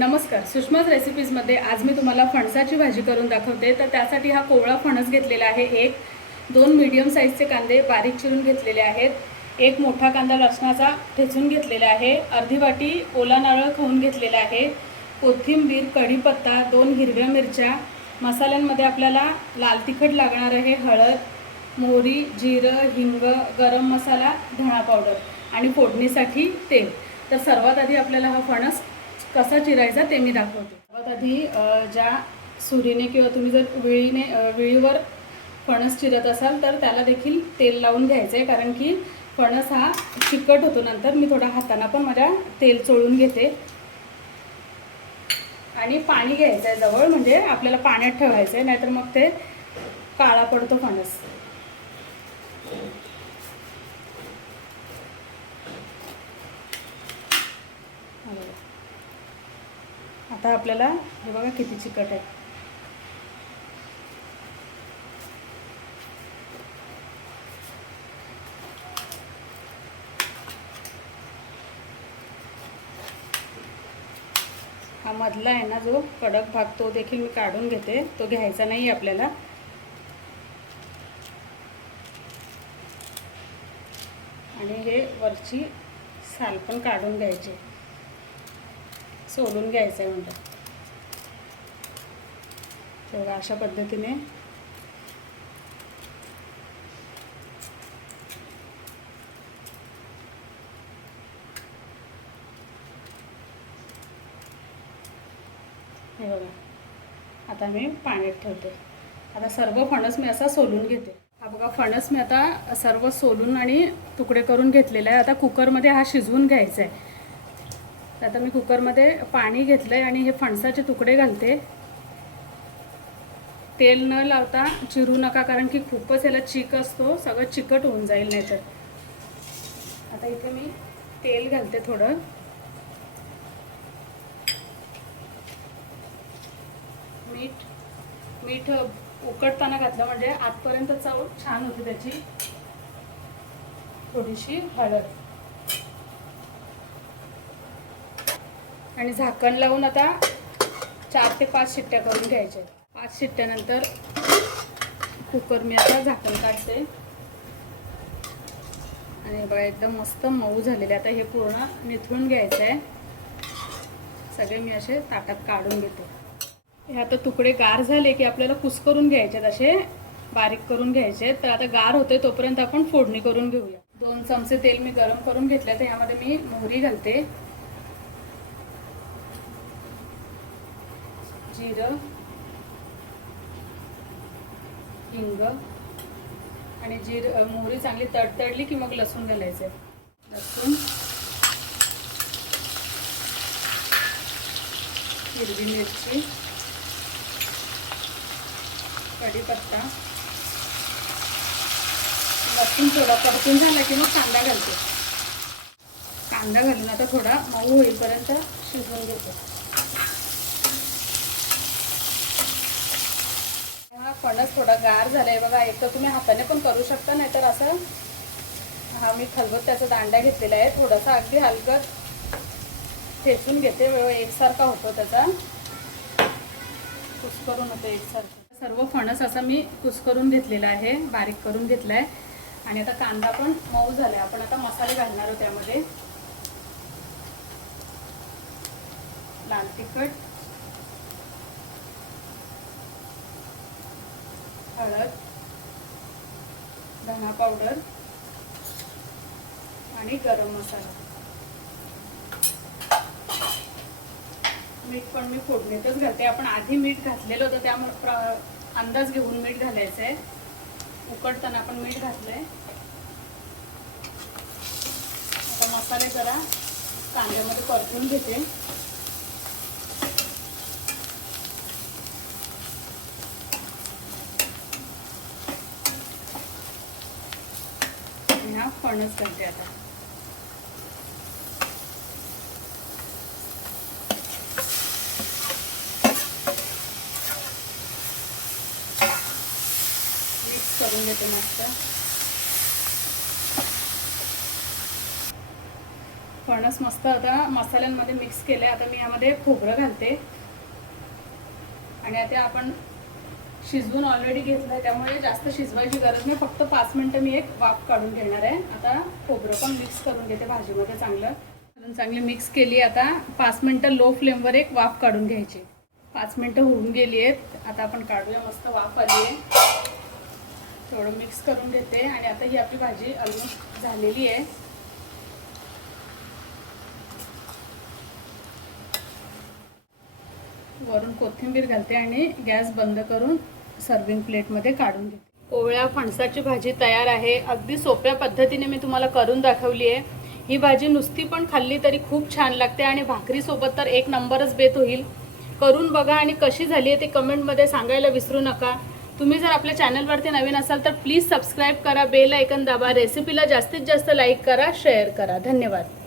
नमस्कार सुषमाज रेसिपीजमध्ये आज मी तुम्हाला फणसाची भाजी करून दाखवते. तर त्यासाठी हा कोवळा फणस घेतलेला आहे एक. दोन मीडियम साईजचे कांदे बारीक चिरून घेतलेले आहेत. एक मोठा कांदा लसणाचा ठेचून घेतलेला आहे. अर्धी वाटी ओला नारळ खाऊन घेतलेला आहे. कोथिंबीर कढीपत्ता दोन हिरव्या मिरच्या. मसाल्यांमध्ये आपल्याला लाल तिखट लागणार आहे हळद मोहरी जिरं हिंग गरम मसाला धणा पावडर आणि फोडणीसाठी तेल. तर सर्वात आधी आपल्याला हा फणस कसा चिरायचा ते मी दाखवते. सर्वात आधी ज्या सुरीने किंवा तुम्ही जर विळीने विळीवर फणस चिरत असाल तर त्याला देखील तेल लावून घ्यायचं आहे कारण की फणस हा चिकट होतो नंतर मी थोडा हाताना पण माझ्या तेल चोळून घेते. आणि पाणी घ्यायचं आहे जवळ म्हणजे आपल्याला पाण्यात ठेवायचं आहे नाहीतर मग ते काळा पडतो फणस हा बघा. आता आपल्याला हे बघा किती चिकट आहे हा मधला आहे ना जो कडक भाग तो देखील मी काढून घेते. तो घ्यायचा नाही आपल्याला. आणि हे वरची साल पण काढून घ्यायची. सोलून घ्यायचं आहे म्हणतात. तेव्हा अशा पद्धतीने. हे बघा. आता मी पाण्यात ठेवते. आता सर्व फणस मी असा सोलून घेते. हा बघा फणस मी आता सर्व सोलून आणि तुकडे करून घेतलेला आहे. आता कुकरमध्ये हा शिजवून घ्यायचा आहे तर आता मी कुकरमध्ये पाणी घेतलं आहे आणि हे फणसाचे तुकडे घालते. तेल न लावता चिरू नका कारण की खूपच याला चिक असतो सगळं चिकट होऊन जाईल नाहीतर. आता इथे मी तेल घालते थोडं. मीठ मीठ उकडताना घातलं म्हणजे आतपर्यंत चव छान होती त्याची. थोडीशी हळद. आणि झाकण लावून आता चार ते पाच शिट्ट्या करून घ्यायच्या पाच शिट्ट्यानंतर कुकर मी आता झाकण काढते. आणि बघा एकदम मस्त मऊ झालेले आता हे पूर्ण निथळून घ्यायचं आहे. सगळे मी असे ताटात काढून घेते. हे आता तुकडे गार झाले की आपल्याला कुस्करून घ्यायचे असे बारीक करून घ्यायचे तर आता गार होते तोपर्यंत आपण फोडणी करून घेऊया. दोन चमचे तेल मी गरम करून घेतले तर यामध्ये मी मोहरी घालते. जिरं हिंग आणि जीर मोहरी चांगली तडतडली की मग लसूण घालायचं लसूण हिरवी मिरची कढीपत्ता. लसूण थोडा परतून झाला की मग कांदा घालते. कांदा घालून आता थोडा मऊ होईपर्यंत शिजवून घेतो. फणस थोडा गार झालाय बघा एक तर तुम्ही हाताने पण करू शकता नाहीतर असं हा मी खलबत त्याचा दांडा घेतलेला आहे थोडासा अगदी हलकत ठेचून घेते एकसारखा होतो त्याचा. कुस्करून होतो एकसारखं. सर्व फणस असा मी कुस्करून घेतलेला आहे बारीक करून घेतला आहे आणि आता कांदा पण मऊ झाला आहे आपण आता मसाले घालणार आहोत त्यामध्ये. लाल तिखट. हळद धना पावडर आणि गरम मसाला. मीठ पण मी फोडणीतच घालते. आपण आधी मीठ घातलेलं होतं त्यामुळे प्र- अंदाज घेऊन मीठ घालायचं आहे उकडताना आपण मीठ घातलंय. आता मसाले जरा कांद्यामध्ये परतून घेते. फणस घालते आता. मिक्स करून घेते मस्त. फणस मस्त आता मसाल्यांमध्ये मिक्स केलं आहे आता मी यामध्ये खोबरं घालते. आणि आता आपण शिजवून ऑलरेडी घेतलं आहे त्यामुळे जास्त शिजवायची गरज नाही. फक्त पाच मिनटं मी एक वाफ काढून घेणार आहे. आता खोबरं पण मिक्स करून घेते भाजीमध्ये चांगलं. चांगली मिक्स केली आता. पाच मिनटं लो फ्लेमवर एक वाफ काढून घ्यायची. पाच मिनटं होऊन गेली आहेत. आता आपण काढूया मस्त वाफ आली आहे. थोडं मिक्स करून घेते. आणि आता ही आपली भाजी ऑलमोस्ट झालेली आहे. वरून कोथिंबीर घालते आणि गॅस बंद करून सर्विंग प्लेटमध्ये काढून घेते. कोवळ्या फणसाची भाजी तयार आहे. अगदी सोप्या पद्धतीने मी तुम्हाला करून दाखवली आहे. ही भाजी नुसती पण खाल्ली तरी खूप छान लागते आणि भाकरीसोबत तर एक नंबरच बेत होईल. करून बघा आणि कशी झाली आहे ते कमेंटमध्ये सांगायला विसरू नका. तुम्ही जर आपल्या चॅनलवरती नवीन असाल तर प्लीज सबस्क्राईब करा बेल ऐकन दाबा. रेसिपीला जास्तीत जास्त लाईक करा शेअर करा. धन्यवाद.